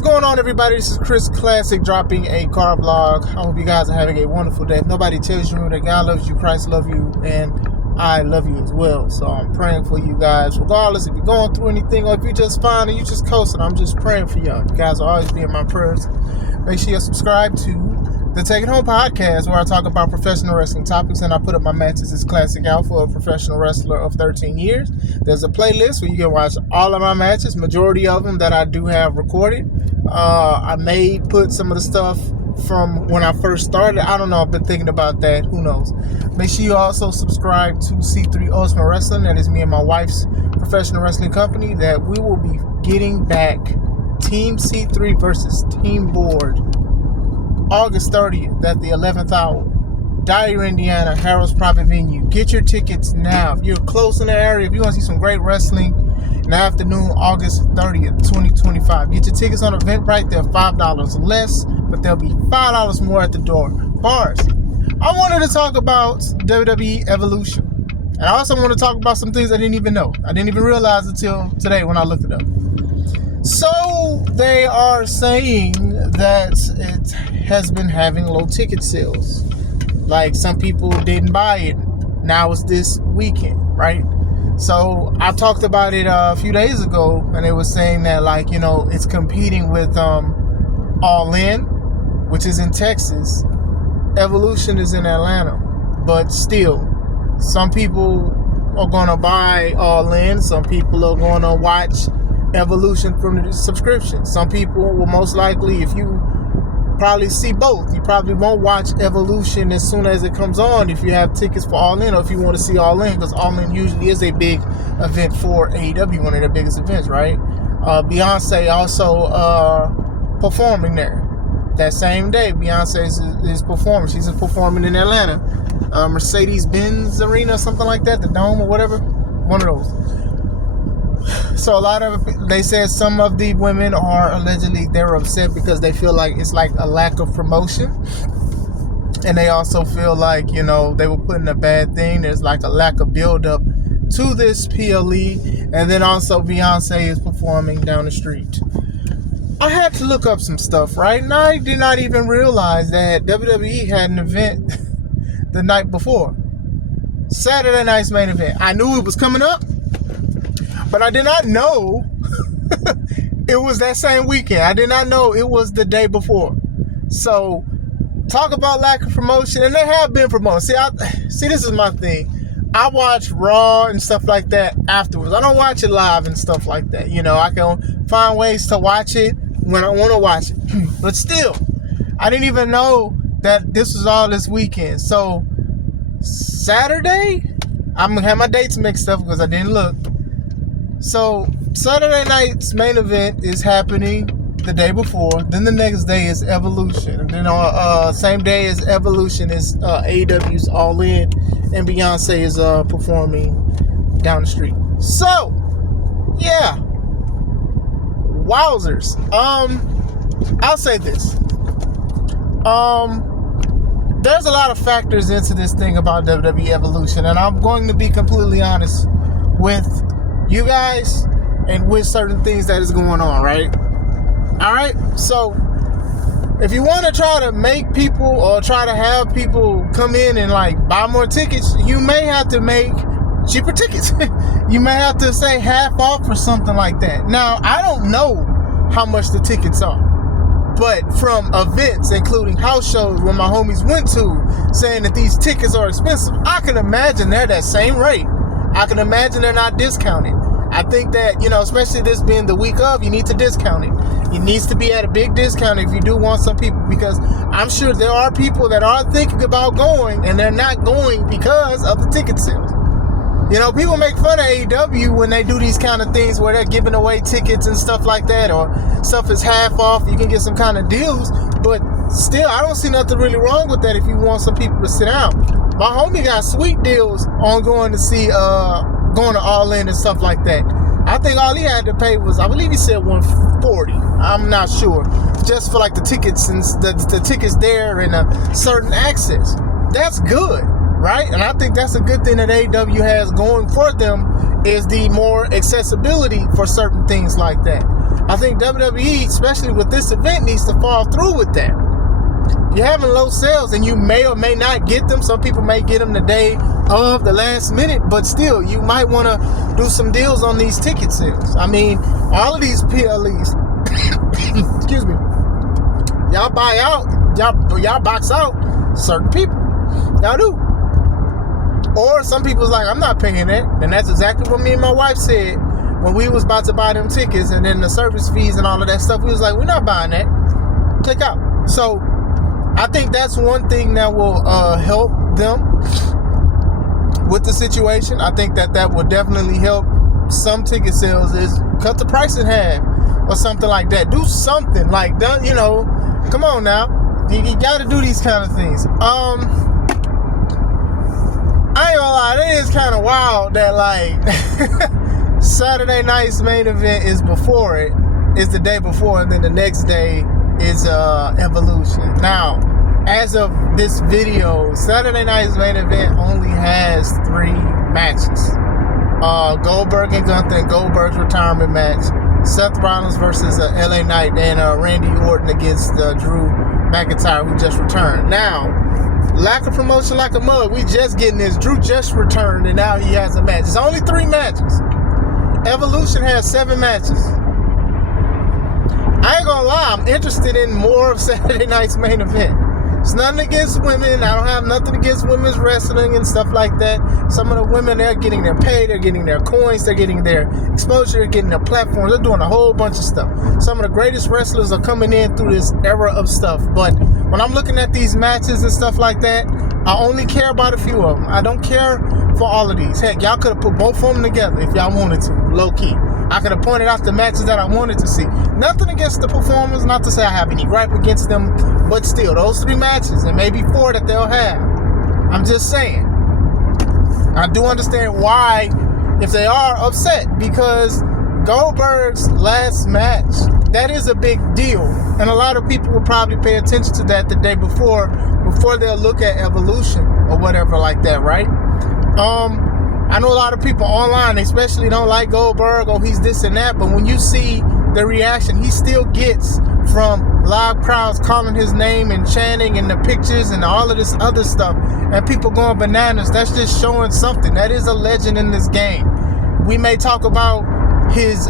What's going on, everybody? This is Chris Classic dropping a car vlog. I hope you guys are having a wonderful day. If nobody tells you that God loves you, Christ loves you, and I love you as well. So I'm praying for you guys, regardless if you're going through anything or if you're just fine and you just coasting. I'm just praying for y'all. You guys will always be in my prayers. Make sure you subscribe to the Take It Home podcast, where I talk about professional wrestling topics and I put up my matches as classic out for a professional wrestler of 13 years. There's a playlist where you can watch all of my matches, majority of them that I do have recorded. I may put some of the stuff from when I first started. I don't know. I've been thinking about that. Who knows? Make sure you also subscribe to C3 Ultimate Wrestling. That is me and my wife's professional wrestling company. That we will be getting back Team C3 versus Team Board August 30th at the 11th hour. Dyer, Indiana, Harold's Private Venue. Get your tickets now. If you're close in the area, if you want to see some great wrestling in the afternoon, August 30th, 2025. Get your tickets on Eventbrite. They're $5 less, but they'll be $5 more at the door. Bars. I wanted to talk about WWE Evolution. And I also want to talk about some things I didn't even know. I didn't even realize until today when I looked it up. So they are saying that it has been having low ticket sales. Like, some people didn't buy it. Now it's this weekend, right? So I talked about it a few days ago, and they were saying that, like, you know, it's competing with All In, which is in Texas. Evolution is in Atlanta. But still, some people are going to buy All In. Some people are going to watch Evolution from the subscription. Some people will most likely, if you probably see both, you probably won't watch Evolution as soon as it comes on if you have tickets for All In, or if you want to see All In, because All In usually is a big event for AEW, one of their biggest events, right? Beyonce also performing there that same day. Beyonce is performing. She's performing in Atlanta, Mercedes-Benz Arena, something like that, the Dome or whatever, one of those. So a lot of, they said some of the women are allegedly, they're upset because they feel like it's like a lack of promotion. And they also feel like, you know, they were putting a bad thing. There's like a lack of build up to this PLE. And then also Beyonce is performing down the street. I had to look up some stuff, right? And I did not even realize that WWE had an event the night before. Saturday night's main event. I knew it was coming up, but I did not know it was that same weekend. I did not know it was the day before. So, talk about lack of promotion. And they have been promoted. See, this is my thing. I watch Raw and stuff like that afterwards. I don't watch it live and stuff like that. You know, I can find ways to watch it when I want to watch it. But still, I didn't even know that this was all this weekend. So, Saturday, I'm going to have my dates mixed up because I didn't look. So, Saturday night's main event is happening the day before. Then the next day is Evolution. And then same day as Evolution is AEW's All In. And Beyonce is performing down the street. So, yeah. Wowzers. I'll say this. There's a lot of factors into this thing about WWE Evolution. And I'm going to be completely honest with you guys and with certain things that is going on, right? All right. So if you want to try to make people or try to have people come in and like buy more tickets, you may have to make cheaper tickets. You may have to say half off or something like that. Now, I don't know how much the tickets are, but from events, including house shows when my homies went to, saying that these tickets are expensive, I can imagine they're that same rate. I can imagine they're not discounted. I think that, you know, especially this being the week of, you need to discount it. It needs to be at a big discount if you do want some people, because I'm sure there are people that are thinking about going and they're not going because of the ticket sales. You know, people make fun of AEW when they do these kind of things where they're giving away tickets and stuff like that, or stuff is half off. You can get some kind of deals, but still, I don't see nothing really wrong with that if you want some people to sit down. My homie got sweet deals on going to see, going to All In and stuff like that. I think all he had to pay was, I believe he said $140. I'm not sure. Just for like the tickets and the tickets there and a certain access. That's good, right? And I think that's a good thing that AEW has going for them, is the more accessibility for certain things like that. I think WWE, especially with this event, needs to follow through with that. You're having low sales and you may or may not get them. Some people may get them the day of, the last minute, but still, you might want to do some deals on these ticket sales. I mean, all of these PLEs, excuse me, y'all buy out, y'all box out certain people. Y'all do. Or some people's like, I'm not paying that. And that's exactly what me and my wife said when we was about to buy them tickets, and then the service fees and all of that stuff. We was like, we're not buying that. Click out. So I think that's one thing that will help them with the situation. I think that will definitely help some ticket sales, is cut the price in half or something like that. Do something like that, you know. Come on now. You got to do these kind of things. I ain't gonna lie, it is kind of wild that, like, Saturday night's main event is before it, is the day before, and then the next day is Evolution. Now, as of this video, Saturday night's main event only has 3 matches. Goldberg and Gunther, and Goldberg's retirement match. Seth Rollins versus LA Knight, and Randy Orton against Drew McIntyre, who just returned. Now, lack of promotion like a mug. We just getting this. Drew just returned, and now he has a match. It's only 3 matches. Evolution has 7 matches. I ain't gonna lie, I'm interested in more of Saturday night's main event. It's nothing against women. I don't have nothing against women's wrestling and stuff like that. Some of the women, they're getting their pay, they're getting their coins, they're getting their exposure, they're getting their platforms, they're doing a whole bunch of stuff. Some of the greatest wrestlers are coming in through this era of stuff. But when I'm looking at these matches and stuff like that, I only care about a few of them. I don't care for all of these. Heck, y'all could have put both of them together if y'all wanted to, low key. I could have pointed out the matches that I wanted to see. Nothing against the performers, not to say I have any gripe against them, but still, those 3 matches, and maybe 4 that they'll have. I'm just saying. I do understand why, if they are upset, because Goldberg's last match, that is a big deal. And a lot of people will probably pay attention to that the day before they'll look at Evolution or whatever like that, right? I know a lot of people online especially don't like Goldberg, or he's this and that, but when you see the reaction he still gets from live crowds calling his name and chanting, and the pictures and all of this other stuff, and people going bananas, that's just showing something. That is a legend in this game. We may talk about his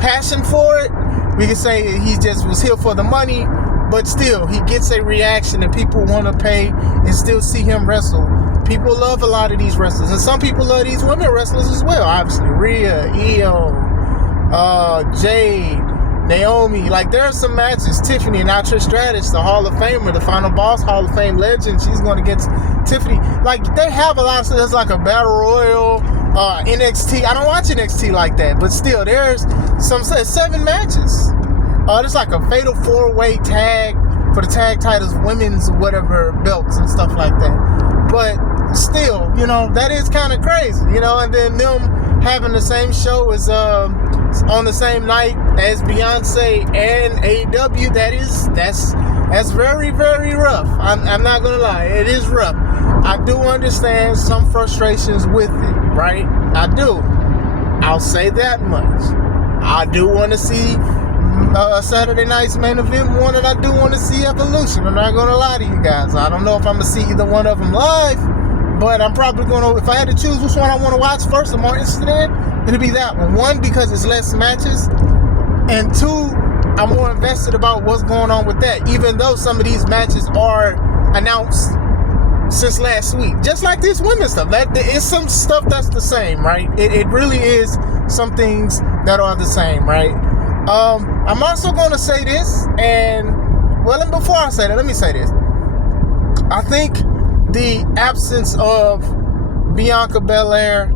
passion for it. We can say he just was here for the money, but still, he gets a reaction and people want to pay and still see him wrestle. People love a lot of these wrestlers, and some people love these women wrestlers as well. Obviously, Rhea, Io, Jade, Naomi. Like, there are some matches. Tiffany and Trish Stratus, the Hall of Famer, the Final Boss Hall of Fame legend. She's going against Tiffany. Like, they have a lot of stuff. There's like a Battle Royal, NXT. I don't watch NXT like that, but still, there's 7 matches. There's like a fatal 4-way tag for the tag titles, women's whatever belts and stuff like that. But still, you know, that is kind of crazy, you know. And then them having the same show as on the same night as Beyonce and AEW, that's very, very rough. I'm not gonna lie, it is rough. I do understand some frustrations with it, right? I do. I'll say that much. I do want to see Saturday night's main event more than I do want to see Evolution. I'm not gonna lie to you guys. I don't know if I'm gonna see either one of them live, but I'm probably gonna, if I had to choose which one I want to watch first, I'm more interested in, it'll be that one. 1, because it's less matches, and 2, I'm more invested about what's going on with that, even though some of these matches are announced since last week. Just like this women's stuff. It's some stuff that's the same, right? It really is some things that are the same, right? I'm also going to say this, and before I say that, let me say this. I think the absence of Bianca Belair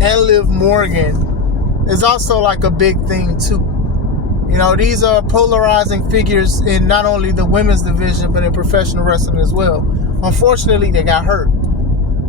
and Liv Morgan is also like a big thing too. You know, these are polarizing figures in not only the women's division, but in professional wrestling as well. Unfortunately, they got hurt.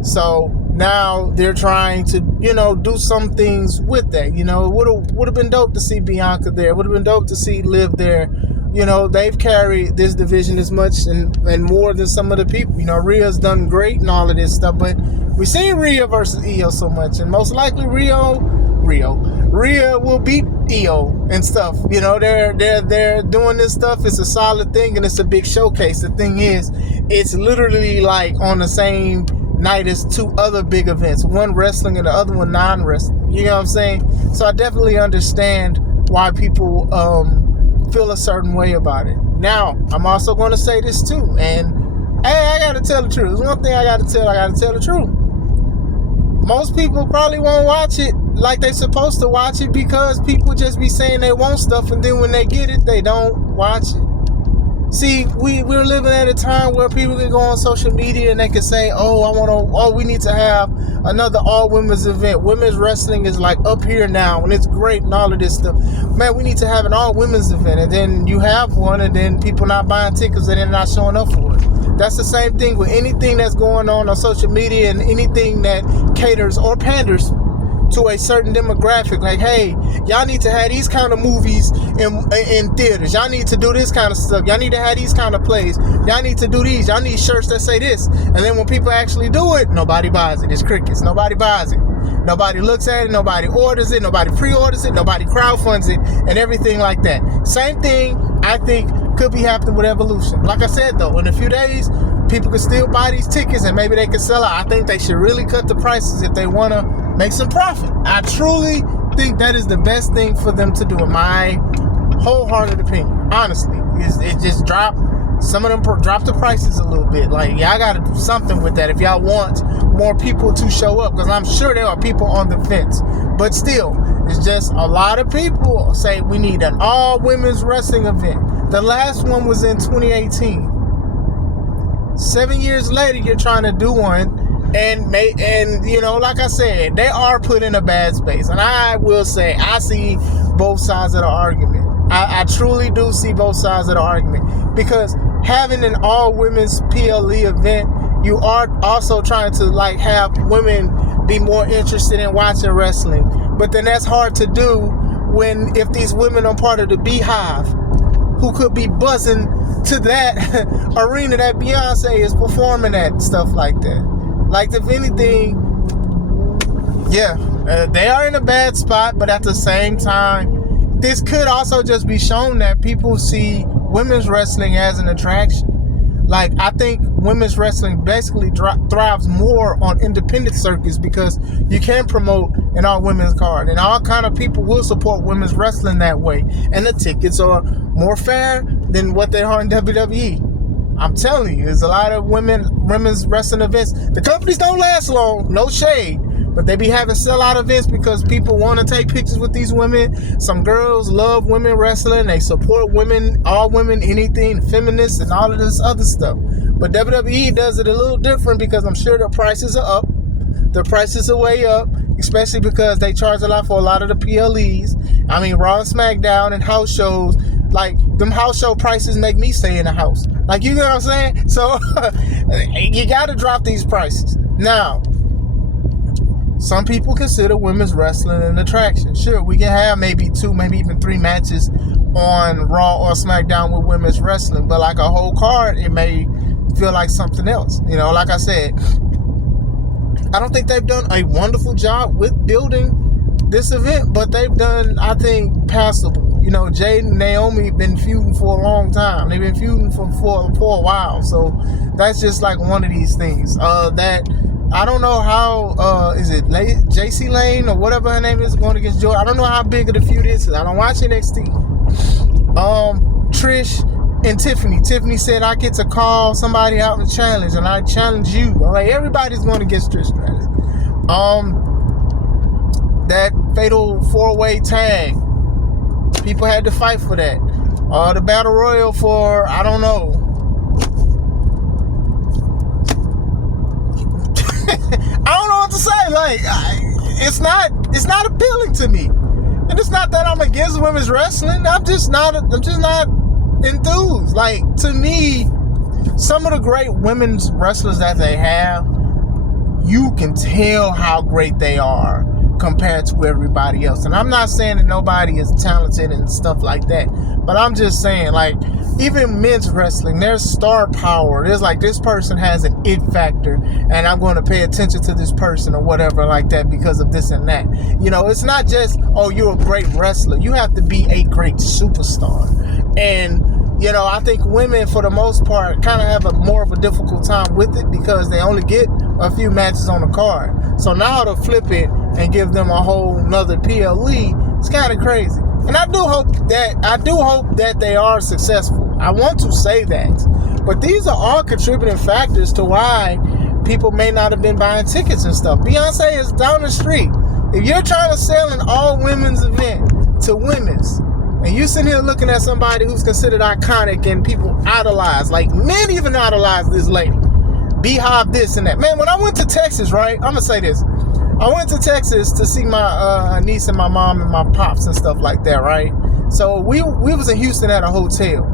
So now they're trying to, you know, do some things with that. You know, it would have been dope to see Bianca there. It would have been dope to see Liv there. You know, they've carried this division as much and more than some of the people. You know, Rhea's done great and all of this stuff, but we've seen Rhea versus Io so much, and most likely Rio Rio. Rhea will beat Io and stuff. You know, they're doing this stuff. It's a solid thing and it's a big showcase. The thing is, it's literally like on the same night as two other big events, one wrestling and the other one non-wrestling. You know what I'm saying? So I definitely understand why people feel a certain way about it. Now, I'm also going to say this too, and hey, I got to tell the truth. There's one thing I got to tell the truth. Most people probably won't watch it like they supposed to watch it because people just be saying they want stuff and then when they get it, they don't watch it. See, we're living at a time where people can go on social media and they can say, we need to have another all-women's event. Women's wrestling is like up here now and it's great and all of this stuff. Man, we need to have an all-women's event. And then you have one and then people not buying tickets and they're not showing up for it. That's the same thing with anything that's going on social media and anything that caters or panders to a certain demographic. Like, hey, y'all need to have these kind of movies in theaters. Y'all need to do this kind of stuff. Y'all need to have these kind of plays. Y'all need to do these. Y'all need shirts that say this. And then when people actually do it, nobody buys it. It's crickets. Nobody buys it. Nobody looks at it. Nobody orders it. Nobody pre-orders it. Nobody crowdfunds it and everything like that. Same thing, I think, could be happening with Evolution. Like I said, though, in a few days, people can still buy these tickets and maybe they can sell out. I think they should really cut the prices if they want to make some profit. I truly think that is the best thing for them to do, in my wholehearted opinion. Honestly, it just drop. Some of them drop the prices a little bit. Like, y'all got to do something with that if y'all want more people to show up, because I'm sure there are people on the fence. But still, it's just a lot of people say we need an all-women's wrestling event. The last one was in 2018. 7 years later, you're trying to do one. And you know, like I said, they are put in a bad space. And I will say, I see both sides of the argument. I truly do see both sides of the argument. Because having an all-women's PLE event, you are also trying to like have women be more interested in watching wrestling. But then that's hard to do if these women are part of the Beehive, who could be buzzing to that arena that Beyonce is performing at, stuff like that. Like, if anything, yeah, they are in a bad spot, but at the same time, this could also just be shown that people see women's wrestling as an attraction. Like, I think women's wrestling basically thrives more on independent circuits because you can promote an all-women's card, and all kind of people will support women's wrestling that way, and the tickets are more fair than what they are in WWE. I'm telling you, there's a lot of women's wrestling events. The companies don't last long, no shade, but they be having sellout events because people want to take pictures with these women. Some girls love women wrestling. They support women, all women, anything, feminists, and all of this other stuff. But WWE does it a little different because I'm sure their prices are up. The prices are way up, especially because they charge a lot for a lot of the PLEs. I mean, Raw and SmackDown and house shows. Like, them house show prices make me stay in the house. Like, you know what I'm saying? So, you got to drop these prices. Now, some people consider women's wrestling an attraction. Sure, we can have maybe 2, maybe even 3 matches on Raw or SmackDown with women's wrestling. But like a whole card, it may feel like something else. You know, like I said, I don't think they've done a wonderful job with building this event, but they've done, I think, passable. You know, Jade and Naomi been feuding for a long time. They've been feuding for a while. So that's just like one of these things. That I don't know how is it JC Lane or whatever her name is going against Jordan. I don't know how big of the feud is. I don't watch NXT. Trish and Tiffany. Tiffany said, I get to call somebody out and challenge, and I challenge you. Like, everybody's going against Trish Stratus. That fatal 4-way tag. People had to fight for that. The Battle Royal for, I don't know. I don't know what to say. Like, it's not appealing to me. And it's not that I'm against women's wrestling. I'm just not enthused. Like, to me, some of the great women's wrestlers that they have, you can tell how great they are compared to everybody else. And I'm not saying that nobody is talented and stuff like that, but I'm just saying, like, even men's wrestling, there's star power. There's like, this person has an it factor, and I'm going to pay attention to this person or whatever like that because of this and that. You know, it's not just, oh, you're a great wrestler. You have to be a great superstar. And, you know, I think women, for the most part, kind of have more of a difficult time with it because they only get a few matches on the card. So now to flip it and give them a whole nother PLE, it's kind of crazy. And I do hope that they are successful. I want to say that. But these are all contributing factors to why people may not have been buying tickets and stuff. Beyonce is down the street. If you're trying to sell an all-women's event to women's, and you sitting here looking at somebody who's considered iconic and people idolize, like men even idolize this lady, Beehive this and that. Man, when I went to Texas, right, I'm going to say this. I went to Texas to see my niece and my mom and my pops and stuff like that, right? So we was in Houston at a hotel.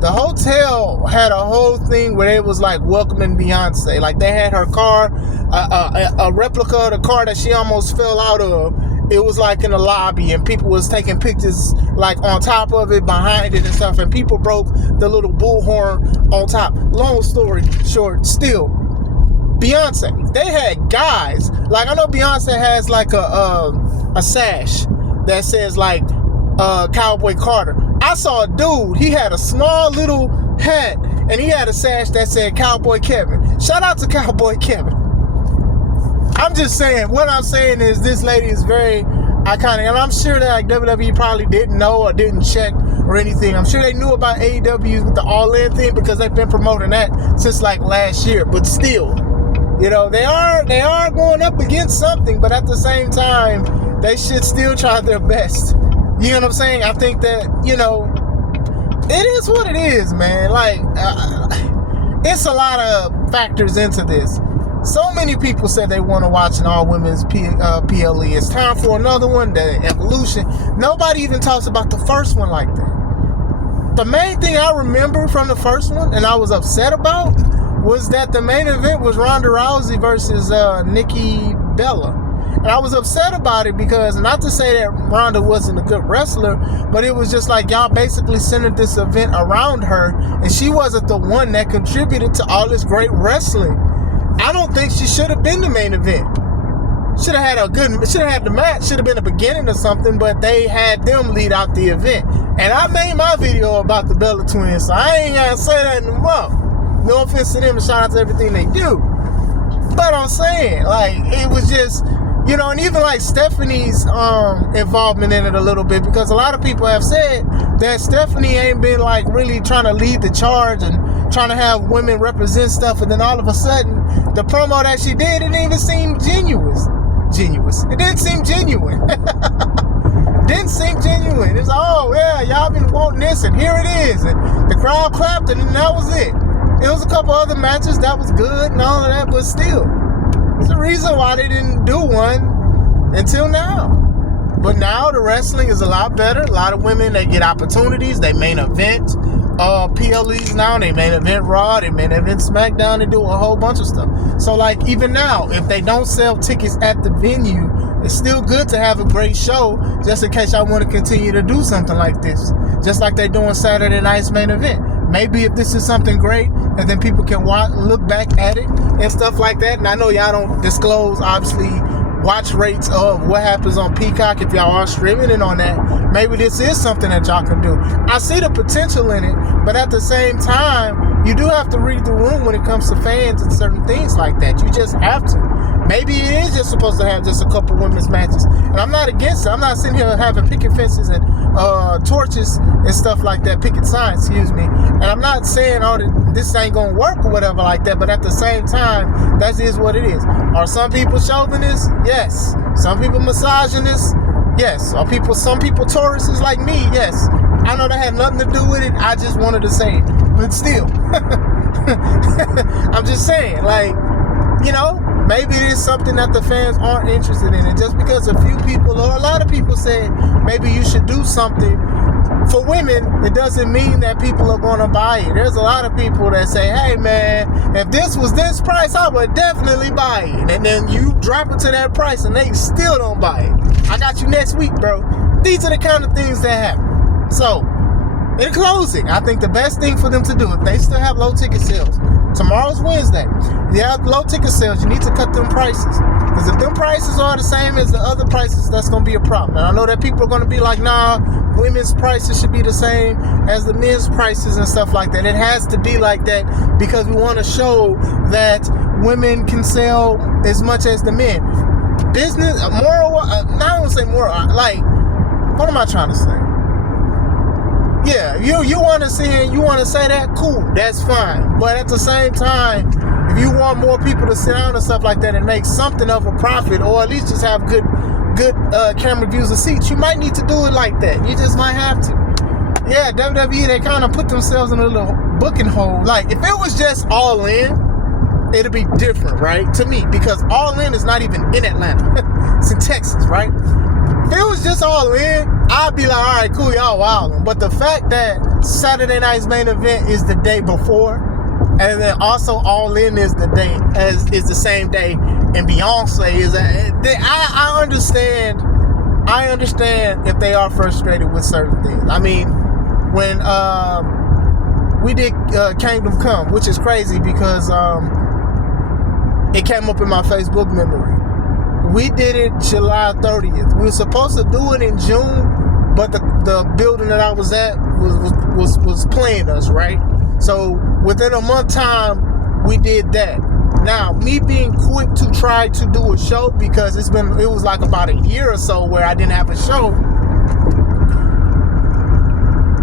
The hotel had a whole thing where it was like welcoming Beyonce. Like they had her car, a replica of the car that she almost fell out of. It was like in the lobby, and people was taking pictures like on top of it, behind it and stuff, and people broke the little bullhorn on top. Long story short, still, Beyonce, they had guys, like I know Beyonce has like a sash that says like Cowboy Carter. I saw a dude, he had a small little hat, and he had a sash that said Cowboy Kevin. Shout out to Cowboy Kevin. I'm just saying, what I'm saying is this lady is very iconic, and I'm sure that like WWE probably didn't know or didn't check or anything. I'm sure they knew about AEW with the All In thing because they've been promoting that since like last year, but still, you know, they are going up against something, but at the same time, they should still try their best. You know what I'm saying? I think that, you know, it is what it is, man. Like, it's a lot of factors into this. So many people said they want to watch an all-women's PLE. It's time for another one, the Evolution. Nobody even talks about the first one like that. The main thing I remember from the first one, and I was upset about, was that the main event was Ronda Rousey versus Nikki Bella. And I was upset about it because, not to say that Ronda wasn't a good wrestler, but it was just like y'all basically centered this event around her, and she wasn't the one that contributed to all this great wrestling. I don't think she should have been the main event. Should have had the match, should have been the beginning or something, but they had them lead out the event. And I made my video about the Bella Twins, so I ain't gotta say that no more. No offense to them, and shout out to everything they do. But I'm saying, like, it was just, you know, and even like Stephanie's involvement in it a little bit, because a lot of people have said that Stephanie ain't been like really trying to lead the charge and trying to have women represent stuff, and then all of a sudden the promo that she did, it didn't even seem genuine. It didn't seem genuine. Didn't seem genuine. It's, oh yeah, y'all been wanting this, and here it is, and the crowd clapped, and then that was it. It was a couple other matches that was good and all of that, but still, there's a reason why they didn't do one until now. But now the wrestling is a lot better. A lot of women, they get opportunities. They main event PLEs now. They main event Raw. They main event SmackDown. They do a whole bunch of stuff. So like even now, if they don't sell tickets at the venue, it's still good to have a great show just in case y'all want to continue to do something like this. Just like they're doing Saturday night's main event. Maybe if this is something great, and then people can look back at it and stuff like that. And I know y'all don't disclose, obviously, watch rates of what happens on Peacock if y'all are streaming it on that. Maybe this is something that y'all can do. I see the potential in it, but at the same time, you do have to read the room when it comes to fans and certain things like that. You just have to. Maybe it is just supposed to have just a couple women's matches. And I'm not against it. I'm not sitting here having picket fences and torches and stuff like that, picket signs, excuse me. And I'm not saying, oh, this ain't going to work or whatever like that, but at the same time, that is what it is. Are some people chauvinists? Yes. Some people misogynists? Yes. Are some people Tauruses like me? Yes. I know that had nothing to do with it. I just wanted to say it. But still, I'm just saying, like, you know, maybe it is something that the fans aren't interested in. And just because a few people or a lot of people say maybe you should do something for women, it doesn't mean that people are going to buy it. There's a lot of people that say, hey man, if this was this price, I would definitely buy it. And then you drop it to that price and they still don't buy it. I got you next week, bro. These are the kind of things that happen. So, In closing, I think the best thing for them to do, if they still have low ticket sales, tomorrow's Wednesday, you have low ticket sales, you need to cut them prices. Because if them prices are the same as the other prices, that's going to be a problem. And I know that people are going to be like, nah, women's prices should be the same as the men's prices and stuff like that. It has to be like that because we want to show that women can sell as much as the men. Business, moral, I don't say moral, like, what am I trying to say? Yeah, you want to say that, cool, that's fine. But at the same time, if you want more people to sit down and stuff like that and make something of a profit, or at least just have good camera views and seats, you might need to do it like that. You just might have to. Yeah, WWE, they kind of put themselves in a little booking hole. Like, if it was just All In, it'll be different, right? To me, because All In is not even in Atlanta. It's in Texas, right? If it was just All In, I'd be like, all right, cool, y'all wildin'. But the fact that Saturday night's main event is the day before, and then also All In is the the same day, and Beyonce is. I understand. I understand if they are frustrated with certain things. I mean, when we did Kingdom Come, which is crazy because it came up in my Facebook memory. We did it July 30th. We were supposed to do it in June, but the building that I was at was playing us, right? So within a month time, we did that. Now, me being quick to try to do a show because it was like about a year or so where I didn't have a show.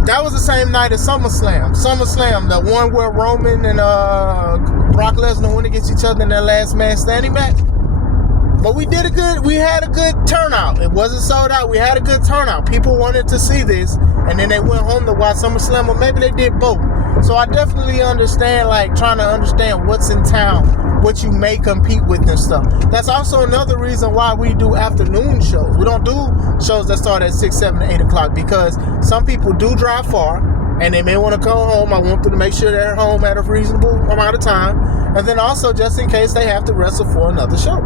That was the same night as SummerSlam. SummerSlam, the one where Roman and Brock Lesnar went against each other in their last man standing match. But we had a good turnout. It wasn't sold out. We had a good turnout. People wanted to see this, and then they went home to watch SummerSlam, or maybe they did both. So I definitely understand, like, trying to understand what's in town, what you may compete with and stuff. That's also another reason why we do afternoon shows. We don't do shows that start at 6, 7, 8 o'clock because some people do drive far, and they may want to come home. I want them to make sure they're home at a reasonable amount of time. And then also, just in case they have to wrestle for another show.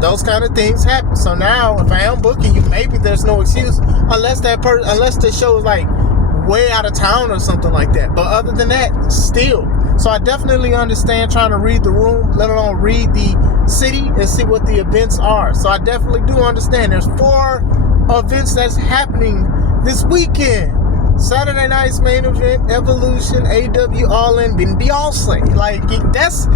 Those kind of things happen. So now, if I am booking you, maybe there's no excuse unless the show is like way out of town or something like that. But other than that, still. So I definitely understand trying to read the room, let alone read the city and see what the events are. So I definitely do understand. There's 4 events that's happening this weekend. Saturday night's main event, Evolution, AW, All In, and Beyonce. Like, that's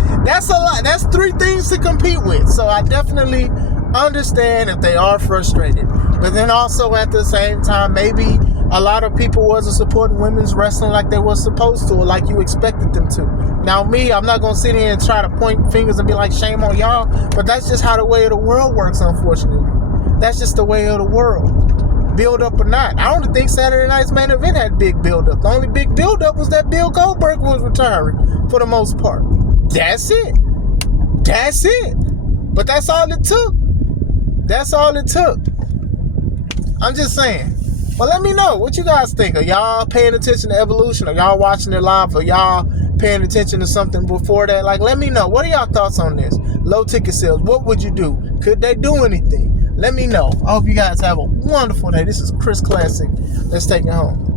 a lot. That's 3 things to compete with. So I definitely understand if they are frustrated. But then also at the same time, maybe a lot of people wasn't supporting women's wrestling like they were supposed to, or like you expected them to. Now me, I'm not going to sit here and try to point fingers and be like, shame on y'all. But that's just how the way of the world works, unfortunately. That's just the way of the world. Build up or not. I don't think Saturday night's main event had big build up. The only big build up was that Bill Goldberg was retiring for the most part. That's it. But that's all it took. I'm just saying. Well, let me know what you guys think. Are y'all paying attention to Evolution? Are y'all watching it live? Are y'all paying attention to something before that? Like, let me know. What are y'all thoughts on this? Low ticket sales. What would you do? Could they do anything? Let me know. I hope you guys have a wonderful day. This is Chris Classic. Let's take it home.